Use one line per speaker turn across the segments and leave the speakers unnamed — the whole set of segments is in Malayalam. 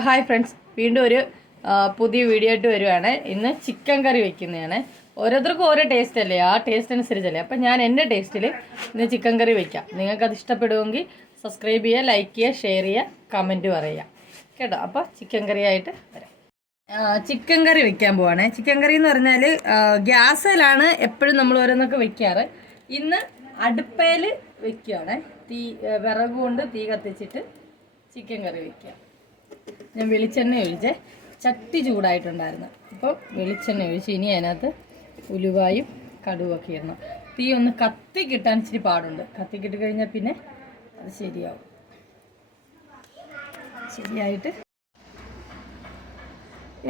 Hi friends. വീണ്ടും ഒരു പുതിയ വീഡിയോ ആയിട്ട് വരുവാണ്. ഇന്ന് ചിക്കൻ കറി വെക്കുന്നതാണ്. ഓരോരുത്തർക്കും ഓരോ ടേസ്റ്റ് അല്ലേ? ആ ടേസ്റ്റ് അനുസരിച്ചല്ലേ? അപ്പം ഞാൻ എന്റെ ടേസ്റ്റിൽ ഇന്ന് ചിക്കൻ കറി വെക്കാം. നിങ്ങൾക്കത് ഇഷ്ടപ്പെടുമെങ്കിൽ സബ്സ്ക്രൈബ് ചെയ്യുക ലൈക്ക് ചെയ്യുക ഷെയർ ചെയ്യുക കമന്റ് പറയുക. കേട്ടോ? അപ്പോൾ ചിക്കൻ കറിയായിട്ട് വരാം. ചിക്കൻ കറി വെക്കാൻ പോവാണ്. ചിക്കൻ കറി എന്ന് പറഞ്ഞാൽ ഗ്യാസിലാണ് എപ്പോഴും നമ്മൾ ഓരോന്നൊക്കെ വെക്കാറ്. ഇന്ന് അടുപ്പയിൽ വെക്കുകയാണേ തീ വിറകുകൊണ്ട് വിറക് കൊണ്ട് തീ കത്തിച്ചിട്ട് ചിക്കൻ കറി വെക്കുക. ഞാൻ വെളിച്ചെണ്ണ ഒഴിച്ച്. ചട്ടി ചൂടായിട്ടുണ്ടായിരുന്നു. അപ്പോൾ വെളിച്ചെണ്ണ ഒഴിച്ച് ഇനി അതിനകത്ത് ഉലുവായും കടുവൊക്കെ ഇരുന്നു തീ ഒന്ന് കത്തി കിട്ടാൻ ഇച്ചിരി പാടുണ്ട്. കത്തി കിട്ടി കഴിഞ്ഞാൽ പിന്നെ അത് ശരിയാവും. ശരിയായിട്ട്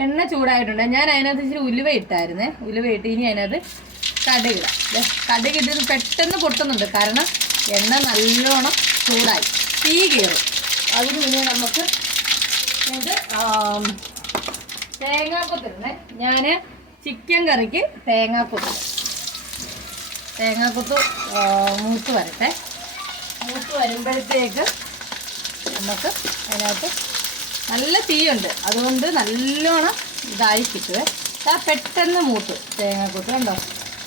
എണ്ണ ചൂടായിട്ടുണ്ട്. ഞാൻ അതിനകത്ത് ഇച്ചിരി ഉലുവ ഇട്ടായിരുന്നേ. ഉലുവ ഇട്ട് ഇനി അതിനകത്ത് കടുകിടാം കടുകിട്ടത് പെട്ടെന്ന് പൊട്ടുന്നുണ്ട്. കാരണം എണ്ണ നല്ലോണം ചൂടായി. തീ കയറും അതിന് മുന്നേ നമുക്ക് ആം, തേങ്ങാക്കൊത്തിരുന്നേ ഞാൻ ചിക്കൻ കറിക്ക് തേങ്ങാക്കൊത്ത്. തേങ്ങാക്കൊത്ത് മൂത്ത് വരട്ടെ. മൂത്ത് വരുമ്പോഴത്തേക്ക് നമുക്ക് അതിനകത്ത് നല്ല തീയുണ്ട്. അതുകൊണ്ട് നല്ലോണം ഇതായി കിട്ടുവേ. ആ പെട്ടെന്ന് മൂത്ത് തേങ്ങാക്കൊത്ത് കണ്ടോ?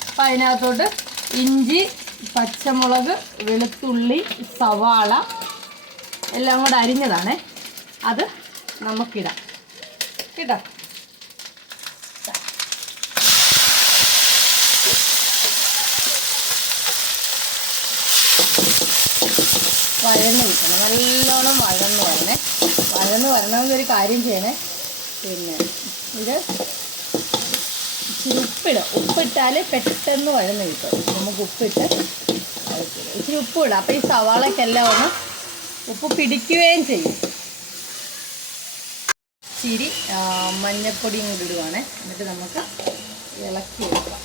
അപ്പം അതിനകത്തോട്ട് ഇഞ്ചി പച്ചമുളക് വെളുത്തുള്ളി സവാള എല്ലാം കൂടെ അരിഞ്ഞതാണേ. അത് നമുക്കിടാം. കേട്ടോ വഴന്ന് കിട്ടണം നല്ലോണം വഴന്ന് വരണേ. വഴന്ന് വരണമെന്നൊരു കാര്യം ചെയ്യണേ. പിന്നെ ഇത് ഇച്ചിരി ഉപ്പിടും. ഉപ്പിട്ടാൽ പെട്ടെന്ന് വഴന്ന് കിട്ടും. നമുക്ക് ഉപ്പിട്ട് ഇച്ചിരി ഉപ്പ് ഇടാം. അപ്പോൾ ഈ സവാളയ്ക്കെല്ലാം ഒന്ന് ഉപ്പ് പിടിക്കുകയും ചെയ്യും. ഇച്ചിരി മഞ്ഞൾപ്പൊടിയും കൂടി ഇടുവാണ്. എന്നിട്ട് നമുക്ക് ഇളക്കി എടുക്കാം.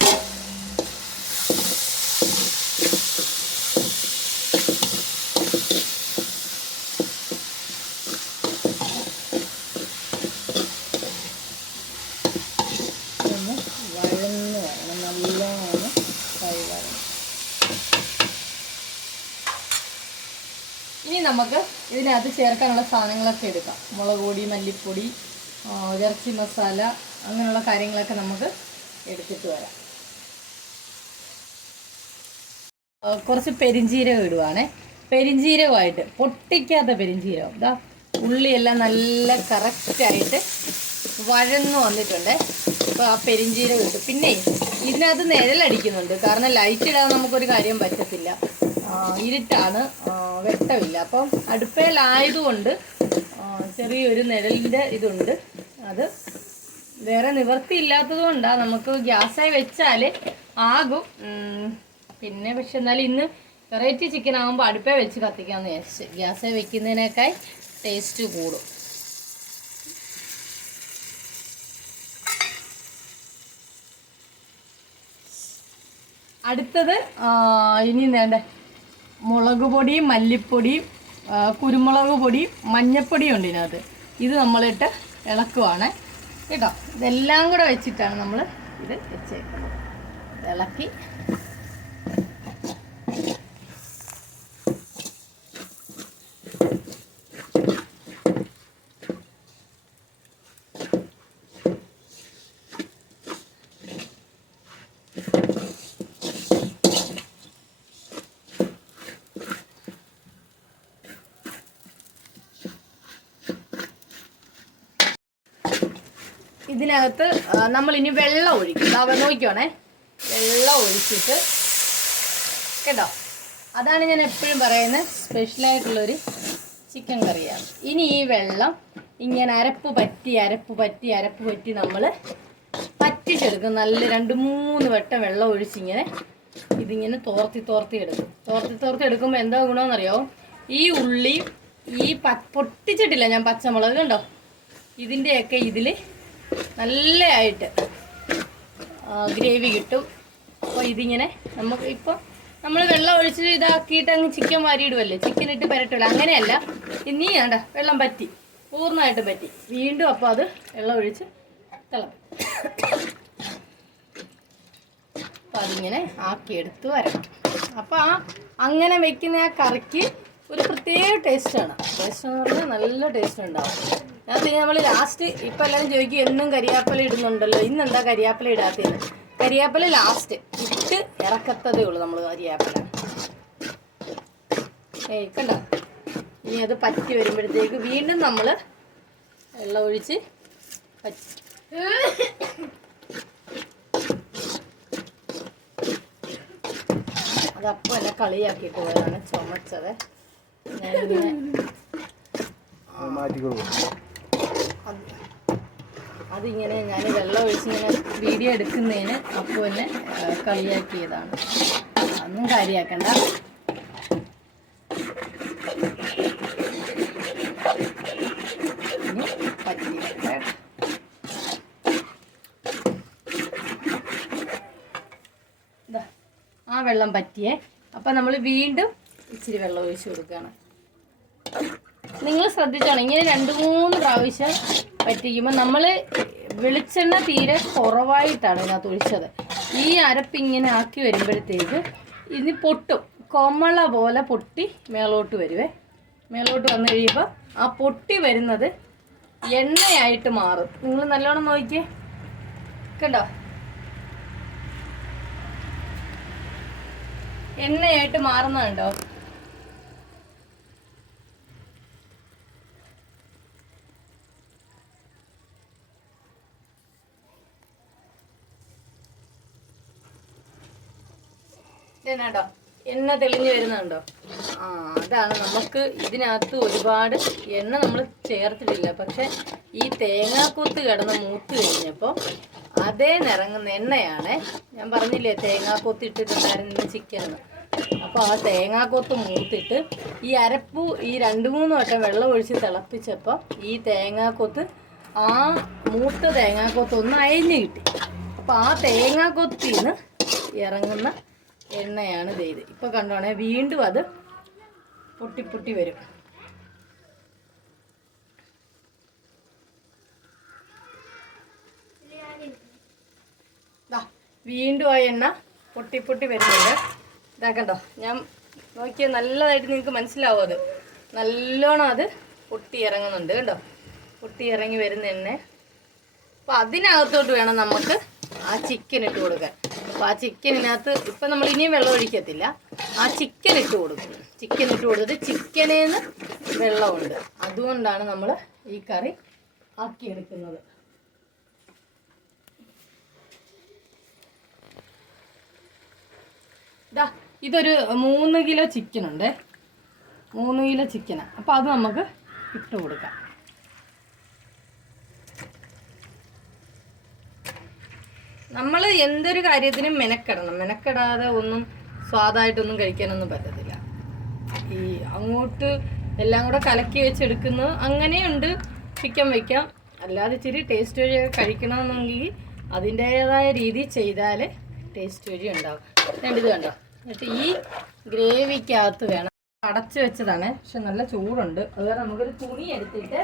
വരണം. നല്ലോണം ഇനി നമുക്ക് ഇതിനകത്ത് ചേർക്കാനുള്ള സാധനങ്ങളൊക്കെ എടുക്കാം. മുളക് പൊടി മല്ലിപ്പൊടി ഇറച്ചി മസാല അങ്ങനെയുള്ള കാര്യങ്ങളൊക്കെ നമുക്ക് എടുത്തിട്ട് വരാം. കുറച്ച് പെരിഞ്ജീരകം ഇടുവാണേ. പെരിഞ്ജീരകമായിട്ട് പൊട്ടിക്കാത്ത പെരിഞ്ജീരകം ഇതാ ഉള്ളിയെല്ലാം നല്ല കറക്റ്റായിട്ട് വഴന്നു വന്നിട്ടുണ്ട്. അപ്പോൾ ആ പെരിഞ്ജീരകം ഇട്ടു. പിന്നെ ഇതിനകത്ത് നിഴലടിക്കുന്നുണ്ട് കാരണം ലൈറ്റ് ഇടാതെ നമുക്കൊരു കാര്യം പറ്റത്തില്ല. ഇരുട്ടാണ്. വെട്ടമില്ല. അപ്പം അടുപ്പയിലായതുകൊണ്ട് ആ, ചെറിയൊരു നിഴലിന്റെ ഇതുണ്ട്. അത് വേറെ നിവർത്തിയില്ലാത്തത് കൊണ്ടാണ് നമുക്ക് ഗ്യാസായി വെച്ചാൽ ആകും. പിന്നെ പക്ഷെ എന്നാലും ഇന്ന് വെറൈറ്റി ചിക്കൻ ആകുമ്പോൾ അടുപ്പേ വെച്ച് കത്തിക്കാമെന്ന് വിചാരിച്ച്. ഗ്യാസായി വെക്കുന്നതിനേക്കാൾ ടേസ്റ്റ് കൂടും. അടുത്തത് ഇനി വേണ്ട മുളക് പൊടിയും മല്ലിപ്പൊടിയും കുരുമുളക് പൊടി മഞ്ഞപ്പൊടിയും ഉണ്ട് ഇതിനകത്ത്. ഇത് നമ്മളിട്ട് ഇളക്കുവാണ്. കേട്ടോ? ഇതെല്ലാം കൂടെ വെച്ചിട്ടാണ് നമ്മൾ ഇത് വെച്ചേക്കുന്നത്. ഇളക്കി ഇതിനകത്ത് നമ്മൾ ഇനി വെള്ളം ഒഴിക്കും. അവ നോക്കിയോണേ വെള്ളം ഒഴിച്ചിട്ട് കേട്ടോ. അതാണ് ഞാൻ എപ്പോഴും പറയുന്നത് സ്പെഷ്യലായിട്ടുള്ളൊരു ചിക്കൻ കറിയാണ്. ഇനി ഈ വെള്ളം ഇങ്ങനെ അരപ്പ് പറ്റി അരപ്പ് പറ്റി അരപ്പ് പറ്റി നമ്മൾ പറ്റിച്ചെടുക്കും. നല്ല രണ്ട് മൂന്ന് വട്ടം വെള്ളം ഒഴിച്ചിങ്ങനെ ഇതിങ്ങനെ തോർത്തി തോർത്തി എടുക്കും. തോർത്തി തോർത്തി എടുക്കുമ്പോൾ എന്താ ഗുണമെന്നറിയോ ഈ ഉള്ളി ഈ പൊട്ടിച്ചിട്ടില്ല ഞാൻ പച്ചമുളക് കണ്ടോ? ഇതിന്റെയൊക്കെ ഇതിൽ നല്ലതായിട്ട് ഗ്രേവി കിട്ടും. അപ്പോൾ ഇതിങ്ങനെ നമുക്ക് ഇപ്പോൾ നമ്മൾ വെള്ളം ഒഴിച്ച് ഇതാക്കിയിട്ട് അങ്ങ് ചിക്കൻ വാരിയിടുമല്ലേ ചിക്കൻ ഇട്ട് പരട്ടില്ല അങ്ങനെയല്ല. ഇനി വേണ്ട വെള്ളം പറ്റി. പൂർണമായിട്ട് പറ്റി. വീണ്ടും അപ്പോൾ അത് വെള്ളം ഒഴിച്ച് തിളക്കും അപ്പോൾ അതിങ്ങനെ ആക്കിയെടുത്ത് വരണം അപ്പോൾ ആ അങ്ങനെ വെക്കുന്ന ആ കറിക്ക് ഒരു പ്രത്യേക ടേസ്റ്റാണ് ടേസ്റ്റ് എന്ന് പറഞ്ഞാൽ നല്ല ടേസ്റ്റ് ഉണ്ടാവും. അത് നമ്മൾ ലാസ്റ്റ് ഇപ്പം എല്ലാവരും ചോദിക്കും എന്നും കരിയാപ്പല ഇടുന്നുണ്ടല്ലോ? ഇന്ന് എന്താ കരിയാപ്പല ഇടാത്തത് കരിയാപ്പല ലാസ്റ്റ് ഇട്ട് ഇറക്കത്തതേ ഉള്ളൂ നമ്മൾ കരിയാപ്പല. ഏയ് കണ്ടോ? ഇനി അത് പറ്റി വരുമ്പോഴത്തേക്ക് വീണ്ടും നമ്മൾ വെള്ളം ഒഴിച്ച് പറ്റി. എന്നെ കളിയാക്കി പോയതാണ് ചുമച്ചത്.
അത് മാറ്റി
അതിങ്ങനെ ഞാൻ വെള്ളം ഒഴിച്ച് ഇങ്ങനെ വീഡിയോ എടുക്കുന്നതിന് അപ്പോൾ എന്നെ ആ, കളിയാക്കിയതാണ്. അതൊന്നും കാര്യമാക്കണ്ട ആ വെള്ളം പറ്റിയേ. അപ്പം നമ്മൾ വീണ്ടും ഇച്ചിരി വെള്ളം ഒഴിച്ച് കൊടുക്കുകയാണ് നിങ്ങൾ ശ്രദ്ധിച്ചോണം. ഇങ്ങനെ രണ്ട് മൂന്ന് പ്രാവശ്യം പറ്റിക്കുമ്പോൾ നമ്മൾ വെളിച്ചെണ്ണ തീരെ കുറവായിട്ടാണ് ഇതിനകത്ത് ഒഴിച്ചത്. ഈ അരപ്പ് ഇങ്ങനെ ആക്കി വരുമ്പോഴത്തേക്ക് ഇനി പൊട്ടും. കൊമള പോലെ പൊട്ടി മേളോട്ട് വരുവേ. മേളോട്ട് വന്നു കഴിയുമ്പോൾ ആ പൊട്ടി വരുന്നത് എണ്ണയായിട്ട് മാറും. നിങ്ങൾ നല്ലോണം നോക്കിയേ കണ്ടോ? എണ്ണയായിട്ട് മാറുന്നുണ്ടോ ഇതെന്നാട്ടോ എണ്ണ തെളിഞ്ഞു വരുന്നുണ്ടോ? ആ അതാണ് നമുക്ക് ഇതിനകത്ത് ഒരുപാട് എണ്ണ നമ്മൾ ചേർത്തിട്ടില്ല. പക്ഷെ ഈ തേങ്ങാക്കൂത്ത് കിടന്ന് മൂത്ത് കഴിഞ്ഞപ്പോൾ അതേ നിറങ്ങുന്ന എണ്ണയാണ് ഞാൻ പറഞ്ഞില്ലേ തേങ്ങാക്കൂത്ത് ഇട്ടിട്ടുണ്ടായിരുന്ന ചിക്കൻ അപ്പോൾ ആ തേങ്ങാക്കൊത്ത് മൂത്തിട്ട് ഈ അരപ്പ് ഈ രണ്ട് മൂന്ന് വട്ടം വെള്ളം ഒഴിച്ച് തിളപ്പിച്ചപ്പോൾ ഈ തേങ്ങാക്കൊത്ത് ആ മൂത്ത തേങ്ങാക്കൊത്ത് ഒന്ന് അയഞ്ഞ് കിട്ടി. അപ്പോൾ ആ തേങ്ങാക്കൊത്തിൽ നിന്ന് ഇറങ്ങുന്ന എണ്ണയാണ് ചെയ്ത് ഇപ്പോൾ കണ്ടോണേ വീണ്ടും അത് പൊട്ടി പൊട്ടി വരും. വീണ്ടും ആ എണ്ണ പൊട്ടി പൊട്ടി വരുന്നുണ്ട്. ഇതാ കണ്ടോ ഞാൻ നോക്കിയ നല്ലതായിട്ട് നിങ്ങൾക്ക് മനസ്സിലാവും അത്. നല്ലോണം അത് പൊട്ടി ഇറങ്ങുന്നുണ്ട് കണ്ടോ? പൊട്ടി ഇറങ്ങി വരുന്ന എണ്ണ. അപ്പം അതിനകത്തോട്ട് വേണം നമുക്ക് ആ ചിക്കൻ ഇട്ട് കൊടുക്കാൻ. അപ്പോൾ ആ ചിക്കനിനകത്ത് ഇപ്പം നമ്മൾ ഇനിയും വെള്ളം ഒഴിക്കത്തില്ല. ആ ചിക്കൻ ഇട്ട് കൊടുക്കും ചിക്കൻ ഇട്ട് കൊടുത്തിട്ട് ചിക്കനേന്ന് വെള്ളമുണ്ട്. അതുകൊണ്ടാണ് നമ്മൾ ഈ കറി ആക്കിയെടുക്കുന്നത്. ഇതാ ഇതൊരു മൂന്ന് കിലോ ചിക്കൻ ഉണ്ട്. മൂന്ന് കിലോ ചിക്കനാണ് അപ്പോൾ അത് നമുക്ക് ഇട്ട് കൊടുക്കാം. നമ്മൾ എന്തൊരു കാര്യത്തിനും മെനക്കെടണം. മെനക്കെടാതെ ഒന്നും സ്വാദായിട്ടൊന്നും കഴിക്കാനൊന്നും പറ്റത്തില്ല. ഈ അങ്ങോട്ട് എല്ലാം കൂടെ കലക്കി വെച്ചെടുക്കുന്നത് അങ്ങനെയുണ്ട്. ചിക്കൻ വയ്ക്കാം അല്ലാതെ ഇച്ചിരി ടേസ്റ്റ് വഴിയൊക്കെ കഴിക്കണമെന്നെങ്കിൽ അതിന്റേതായ രീതി ചെയ്താൽ ടേസ്റ്റ് വഴി ഉണ്ടാവും. രണ്ടിത് കണ്ടോ? എന്നിട്ട് ഈ ഗ്രേവിക്കകത്ത് വേണം. അടച്ചു വെച്ചതാണ്. പക്ഷെ നല്ല ചൂടുണ്ട്. അതുപോലെ നമുക്കൊരു തുണി എടുത്തിട്ട്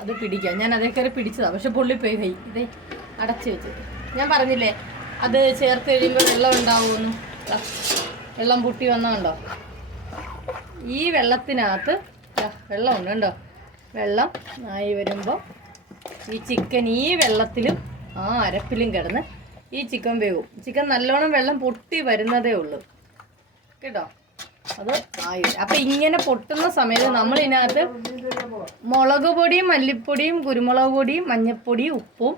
അത് പിടിക്കാം. ഞാൻ അതേ കയറി പിടിച്ചതാണ് പക്ഷെ പൊള്ളിപ്പോയി. കൈ ഇതേ അടച്ചു വെച്ചിട്ട്. ഞാൻ പറഞ്ഞില്ലേ അത് ചേർത്ത് കഴിയുമ്പോൾ വെള്ളം ഉണ്ടാവുമെന്ന്. വെള്ളം പൊട്ടി വന്നുണ്ടോ ഈ വെള്ളത്തിനകത്ത് വെള്ളം ഉണ്ട് കണ്ടോ? വെള്ളം ആയി വരുമ്പോൾ ഈ ചിക്കൻ ഈ വെള്ളത്തിലും ആ അരപ്പിലും കിടന്ന് ഈ ചിക്കൻ വേവും. ചിക്കൻ നല്ലോണം വെള്ളം പൊട്ടി വരുന്നതേ ഉള്ളൂ. കേട്ടോ? അത് ആയി. അപ്പം ഇങ്ങനെ പൊട്ടുന്ന സമയത്ത് നമ്മൾ ഇതിനകത്ത് മുളക് പൊടിയും മല്ലിപ്പൊടിയും കുരുമുളക് പൊടിയും മഞ്ഞൾപ്പൊടിയും ഉപ്പും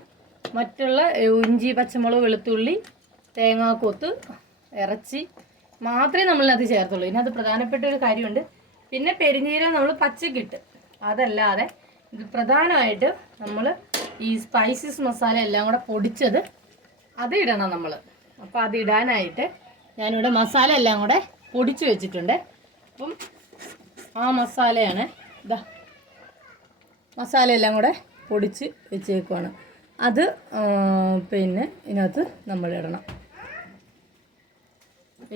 മറ്റുള്ള ഇഞ്ചി പച്ചമുളക് വെളുത്തുള്ളി തേങ്ങാക്കൊത്ത് ഇറച്ചി മാത്രമേ നമ്മളിനകത്ത് ചേർത്തുള്ളൂ. ഇതിനകത്ത് പ്രധാനപ്പെട്ട ഒരു കാര്യമുണ്ട്. പിന്നെ പെരിഞ്ഞീരം നമ്മൾ പച്ചക്കിട്ട്. അതല്ലാതെ ഇത് പ്രധാനമായിട്ട് നമ്മൾ ഈ സ്പൈസസ് മസാല എല്ലാം കൂടെ പൊടിച്ചത് അത് ഇടണം നമ്മൾ അപ്പോൾ അത് ഇടാനായിട്ട് ഞാനിവിടെ മസാല എല്ലാം കൂടെ പൊടിച്ച് വെച്ചിട്ടുണ്ട്. അപ്പം ആ മസാലയാണ് ഇതാ മസാല എല്ലാം കൂടെ പൊടിച്ച് വെച്ചേക്കുവാണ്. അത് പിന്നെ ഇതിനകത്ത് നമ്മൾ ഇടണം.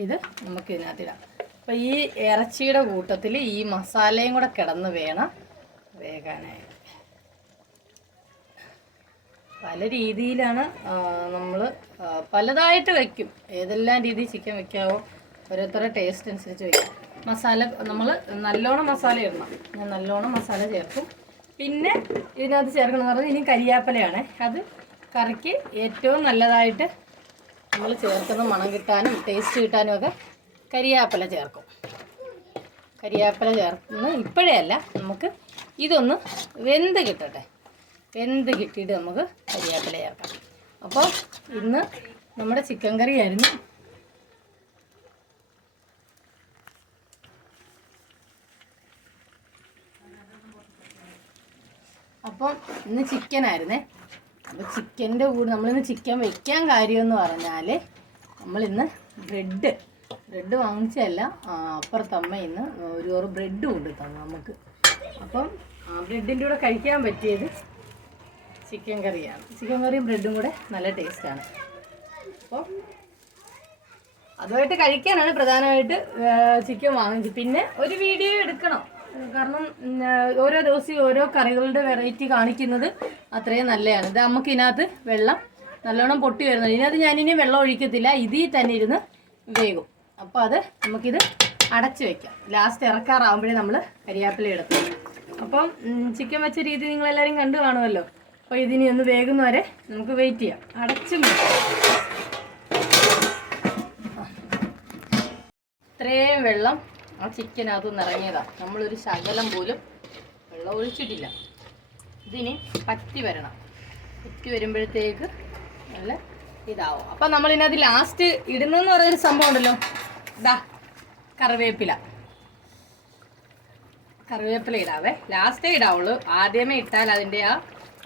ഇത് നമുക്ക് ഇതിനകത്ത് ഇടാം. അപ്പോൾ ഈ ഇറച്ചിയുടെ കൂട്ടത്തിൽ ഈ മസാലയും കൂടെ കിടന്ന് വേണം വേകാനായിട്ട്. പല രീതിയിലാണ് നമ്മൾ പലതായിട്ട് വയ്ക്കും ഏതെല്ലാം രീതിയിൽ ചിക്കൻ വെക്കാവോ ഓരോരുത്തരുടെ ടേസ്റ്റ് അനുസരിച്ച് വയ്ക്കും മസാല നമ്മൾ നല്ലോണം മസാല ഇടണം. ഞാൻ നല്ലോണം മസാല ചേർക്കും. പിന്നെ ഇതിനകത്ത് ചേർക്കണമെന്ന് പറഞ്ഞാൽ ഇനി കരിയാപ്പലയാണ്. അത് കറിക്ക് ഏറ്റവും നല്ലതായിട്ട് നമ്മൾ ചേർക്കുന്ന മണം കിട്ടാനും ടേസ്റ്റ് കിട്ടാനും ഒക്കെ കരിയാപ്പല ചേർക്കും. കരിയാപ്പല ചേർക്കുന്ന ഇപ്പോഴേ അല്ല നമുക്ക് ഇതൊന്ന് വെന്ത് കിട്ടട്ടെ. വെന്ത് കിട്ടിയിട്ട് നമുക്ക് കരിയാപ്പല ചേർക്കാം. അപ്പോൾ ഇന്ന് നമ്മുടെ ചിക്കൻ കറി അപ്പം ഇന്ന് ചിക്കൻ ആയിരുന്നേ. അപ്പോൾ ചിക്കന്റെ കൂടെ നമ്മളിന്ന് ചിക്കൻ വെക്കാൻ കാര്യമെന്ന് പറഞ്ഞാൽ നമ്മളിന്ന് ബ്രെഡ് ബ്രെഡ് വാങ്ങിച്ചതല്ല അപ്പുറത്തമ്മ ഇന്ന് ഒരു ഓറ് ബ്രെഡ് കൊണ്ട് തന്നു നമുക്ക്. അപ്പം ബ്രെഡിന്റെ കൂടെ കഴിക്കാൻ പറ്റിയത് ചിക്കൻ കറിയാണ്. ചിക്കൻ കറിയും ബ്രെഡും കൂടെ നല്ല ടേസ്റ്റാണ് അപ്പോൾ അതുമായിട്ട് കഴിക്കാനാണ് പ്രധാനമായിട്ട് ചിക്കൻ വാങ്ങിച്ചത്. പിന്നെ ഒരു വീഡിയോ എടുക്കണം. കാരണം ഓരോ ദിവസം ഓരോ കറികളുടെ വെറൈറ്റി കാണിക്കുന്നത് അത്രയും നല്ലതാണ്. ഇത് നമുക്ക് ഇതിനകത്ത് വെള്ളം നല്ലോണം പൊട്ടി വരുന്നത് ഇതിനകത്ത് ഞാനിനി വെള്ളം ഒഴിക്കത്തില്ല. ഇതിൽ തന്നെ ഇരുന്ന് വേകും അപ്പോൾ അത് നമുക്കിത് അടച്ചു വെക്കാം. ലാസ്റ്റ് ഇറക്കാറാവുമ്പോഴേ നമ്മൾ കരിയാപ്പില എടുക്കും. അപ്പം ചിക്കൻ വെച്ച രീതി നിങ്ങളെല്ലാവരും കണ്ടു കാണുമല്ലോ. അപ്പോൾ ഇതിനി ഒന്ന് വേകുന്നവരെ നമുക്ക് വെയിറ്റ് ചെയ്യാം. അടച്ചും ഇത്രയും വെള്ളം ആ ചിക്കൻ അത് നിറഞ്ഞതാ നമ്മളൊരു ശകലം പോലും വെള്ളം ഒഴിച്ചിട്ടില്ല. ഇതിനി പറ്റി വരണം. പറ്റി വരുമ്പോഴത്തേക്ക് നല്ല ഇതാവും. അപ്പം നമ്മൾ ഇതിനകത്ത് ലാസ്റ്റ് ഇടുന്നെന്ന് പറയുന്നൊരു സംഭവം ഉണ്ടല്ലോ. ഇതാ കറിവേപ്പില. കറിവേപ്പില ഇടാവേ. ലാസ്റ്റേ ഇടാവുള്ളൂ. ആദ്യമേ ഇട്ടാൽ അതിന്റെ ആ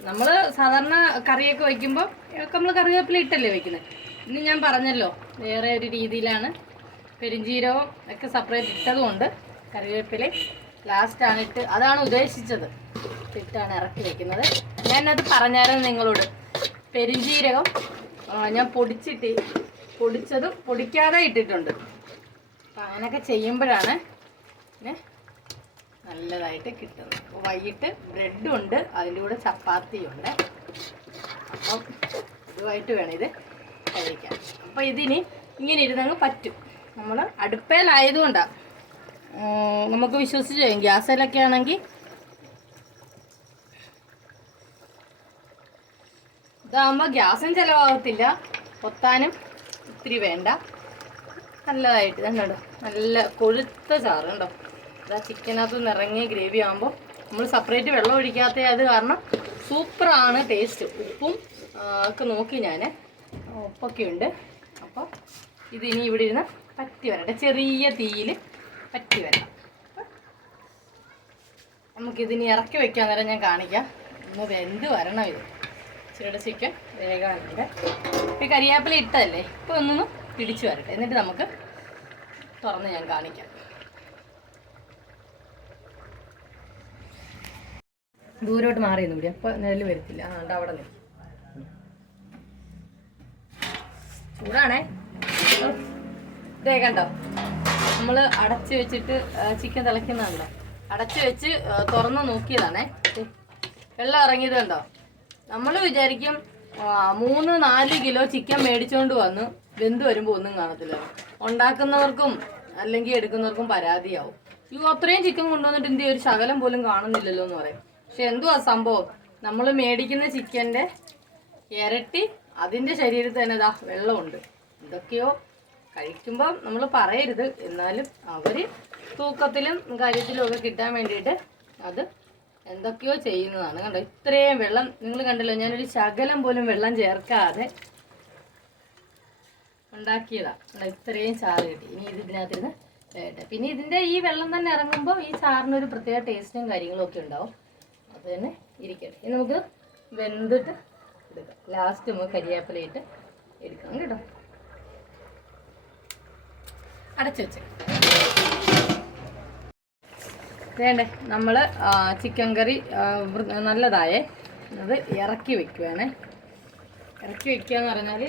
നമ്മൾ സാധാരണ കറിയൊക്കെ വയ്ക്കുമ്പോൾ നമ്മൾ കറിവേപ്പില ഇട്ടല്ലേ വയ്ക്കുന്നത് ഇന്ന് ഞാൻ പറഞ്ഞല്ലോ വേറെ ഒരു രീതിയിലാണ് പെരിഞ്ചീരവും ഒക്കെ സെപ്പറേറ്റ് ഇട്ടതുകൊണ്ട് കറിവേപ്പില ലാസ്റ്റാണ് ഇട്ട് അതാണ് ഉദ്ദേശിച്ചത്. ഇട്ടാണ് ഇറക്കി വെക്കുന്നത്. ഞാനത് പറഞ്ഞായിരുന്നു നിങ്ങളോട്. പെരിഞ്ചീരകം ഞാൻ പൊടിച്ചിട്ട് പൊടിച്ചതും പൊടിക്കാതെ ഇട്ടിട്ടുണ്ട്. അപ്പം അങ്ങനെയൊക്കെ ചെയ്യുമ്പോഴാണ് നല്ലതായിട്ട് കിട്ടുന്നത്. വൈകിട്ട് ബ്രെഡും ഉണ്ട് അതിന്റെ കൂടെ ചപ്പാത്തിയും ഉണ്ട്. അപ്പം ഇതുമായിട്ട് വേണം ഇത് കഴിക്കാൻ. അപ്പോൾ ഇതിന് ഇങ്ങനെ ഇരുന്നങ്ങ് പറ്റും. നമ്മൾ അടുപ്പയിലായതുകൊണ്ടാണ് നമുക്ക് വിശ്വസിച്ച് ചെയ്യും ഗ്യാസിലൊക്കെ ആണെങ്കിൽ ഇതാകുമ്പോൾ ഗ്യാസും ചിലവാകത്തില്ല പൊത്താനും ഇത്തിരി വേണ്ട. നല്ലതായിട്ട് കണ്ടോ നല്ല കൊഴുത്ത ചാറ് കണ്ടോ? ഇതാ ചിക്കനകത്ത് നിറങ്ങിയ ഗ്രേവി ആകുമ്പോൾ നമ്മൾ സെപ്പറേറ്റ് വെള്ളം ഒഴിക്കാത്ത അത് കാരണം സൂപ്പറാണ് ടേസ്റ്റ് ഉപ്പും ഒക്കെ നോക്കി ഞാൻ ഉപ്പൊക്കെ ഉണ്ട്. അപ്പോൾ ഇതിനി ഇവിടെ ഇരുന്ന് പറ്റി വരട്ടെ ചെറിയ തീയിൽ പറ്റി വരണം. നമുക്കിതിനി ഇറക്കി വെക്കാൻ നേരം ഞാൻ കാണിക്കാം. ഒന്ന് വെന്ത് വരണം ഇത്. ഇച്ചിരിയുടെ ചിക്കൻ വേഗമുണ്ട് ഇപ്പം കരിയാപ്പില ഇട്ടതല്ലേ? ഇപ്പോൾ ഒന്നൊന്ന് പിടിച്ചു വരട്ടെ. എന്നിട്ട് നമുക്ക് തുറന്ന് ഞാൻ കാണിക്കാം. ദൂരോട്ട് മാറി നിന്ന് അപ്പൊ അപ്പോൾ നെല്ല് വരത്തില്ല. ആ അവിടെ നിൽക്കും ചൂടാണേ. ദേ കണ്ടോ? നമ്മൾ അടച്ച് വെച്ചിട്ട് ചിക്കൻ തിളയ്ക്കുന്നുണ്ടോ അടച്ച് വെച്ച് തുറന്ന് നോക്കിയതാണേ. വെള്ളം ഇറങ്ങിയത് കണ്ടോ? നമ്മൾ വിചാരിക്കും മൂന്ന് നാല് കിലോ ചിക്കൻ മേടിച്ചുകൊണ്ട് വന്ന് വെന്ത് വരുമ്പോൾ ഒന്നും കാണത്തില്ല. ഉണ്ടാക്കുന്നവർക്കും അല്ലെങ്കിൽ എടുക്കുന്നവർക്കും പരാതിയാവും. അയ്യോ അത്രയും ചിക്കൻ കൊണ്ടുവന്നിട്ട് ഇന്ത്യ ഒരു ശകലം പോലും കാണുന്നില്ലല്ലോ എന്ന് പറയും. പക്ഷെ എന്തുവാ സംഭവം? നമ്മൾ മേടിക്കുന്ന ചിക്കന്റെ ഇരട്ടി അതിന്റെ ശരീരത്തിൽ തന്നെ ഇതാ വെള്ളമുണ്ട്. എന്തൊക്കെയോ കഴിക്കുമ്പോൾ നമ്മൾ പറയരുത്. എന്നാലും അവർ തൂക്കത്തിലും കാര്യത്തിലും ഒക്കെ കിട്ടാൻ വേണ്ടിയിട്ട് അത് എന്തൊക്കെയോ ചെയ്യുന്നതാണ്. കണ്ടോ? ഇത്രയും വെള്ളം നിങ്ങൾ കണ്ടല്ലോ ഞാനൊരു ശകലം പോലും വെള്ളം ചേർക്കാതെ ഉണ്ടാക്കിയതാണ് കണ്ടോ? ഇത്രയും ചാറ് കിട്ടി. ഇനി ഇത് ഇതിനകത്തിരുന്ന് വേണ്ട? പിന്നെ ഇതിന്റെ ഈ വെള്ളം തന്നെ ഇറങ്ങുമ്പോൾ ഈ ചാറിനൊരു പ്രത്യേക ടേസ്റ്റും കാര്യങ്ങളും ഒക്കെ ഉണ്ടാവും. അത് തന്നെ ഇരിക്കട്ടെ. ഇനി നമുക്ക് വെന്തിട്ട് എടുക്കാം. ലാസ്റ്റ് നമുക്ക് കരിയാപ്പിലയിട്ട് എടുക്കാം കേട്ടോ. അടച്ചു വെച്ച്. വേണ്ടേ നമ്മൾ ചിക്കൻ കറി നല്ലതായേ. അത് ഇറക്കി വെക്കുവാണേ. ഇറക്കി വെക്കുക എന്ന് പറഞ്ഞാൽ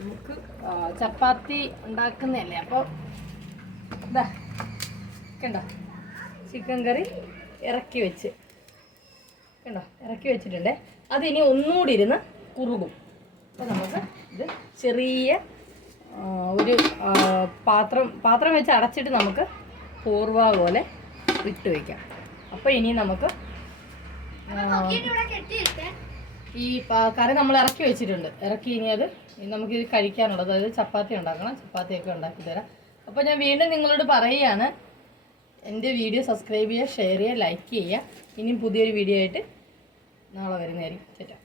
നമുക്ക് ചപ്പാത്തി ഉണ്ടാക്കുന്നതല്ലേ? അപ്പോൾ ഇതാ കണ്ടോ? ചിക്കൻ കറി ഇറക്കി വെച്ച്. കണ്ടോ? ഇറക്കി വെച്ചിട്ടുണ്ട്. അതിനി ഒന്നുകൂടി ഇരുന്ന് കുറുകും. അപ്പോൾ നമുക്ക് ഇത് ചെറിയ ഒരു പാത്രം പാത്രം വെച്ച് അടച്ചിട്ട് നമുക്ക് പൂർവ പോലെ ഇട്ട് വയ്ക്കാം അപ്പോൾ ഇനി നമുക്ക് ഈ കറി നമ്മൾ ഇറക്കി വെച്ചിട്ടുണ്ട്. ഇറക്കി ഇനി അത് നമുക്ക് ഇത് കഴിക്കാനുള്ളത്. അതായത് ചപ്പാത്തി ഉണ്ടാക്കണം. ചപ്പാത്തിയൊക്കെ ഉണ്ടാക്കി തരാം. അപ്പോൾ ഞാൻ വീണ്ടും നിങ്ങളോട് പറയുകയാണ് എന്റെ വീഡിയോ സബ്സ്ക്രൈബ് ചെയ്യുക ഷെയർ ചെയ്യുക ലൈക്ക് ചെയ്യുക. ഇനിയും പുതിയൊരു വീഡിയോ ആയിട്ട് നാളെ വരുന്നതായിരിക്കും. ചേട്ടാ.